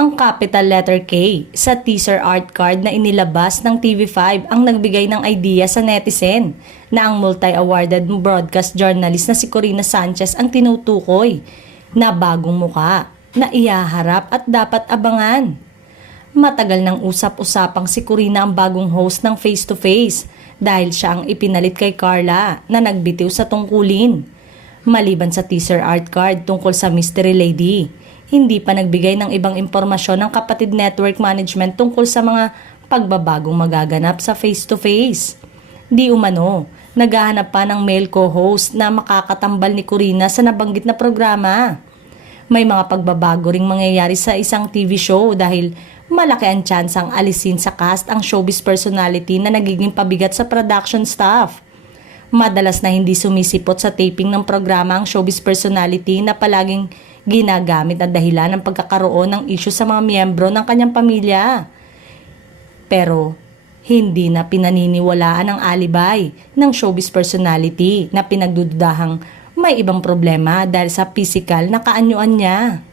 Ang capital letter K sa teaser art card na inilabas ng TV5 ang nagbigay ng idea sa netizen na ang multi-awarded broadcast journalist na si Corina Sanchez ang tinutukoy na bagong muka na ihaharap at dapat abangan. Matagal nang usap-usapang si Corina ang bagong host ng Face to Face dahil siya ang ipinalit kay Carla na nagbitiw sa tungkulin. Maliban sa teaser art card tungkol sa Mystery Lady, hindi pa nagbigay ng ibang impormasyon ng Kapatid Network Management tungkol sa mga pagbabagong magaganap sa face-to-face. Di umano, naghahanap pa ng male co-host na makakatambal ni Corina sa nabanggit na programa. May mga pagbabago ring mangyayari sa isang TV show dahil malaki ang tsansang alisin sa cast ang showbiz personality na nagiging pabigat sa production staff. Madalas na hindi sumisipot sa taping ng programa ang showbiz personality na palaging ginagamit na dahilan ng pagkakaroon ng issue sa mga miyembro ng kanyang pamilya. Pero hindi na pinaniniwalaan ang alibay ng showbiz personality na pinagdududahang may ibang problema dahil sa physical na kaanyuan niya.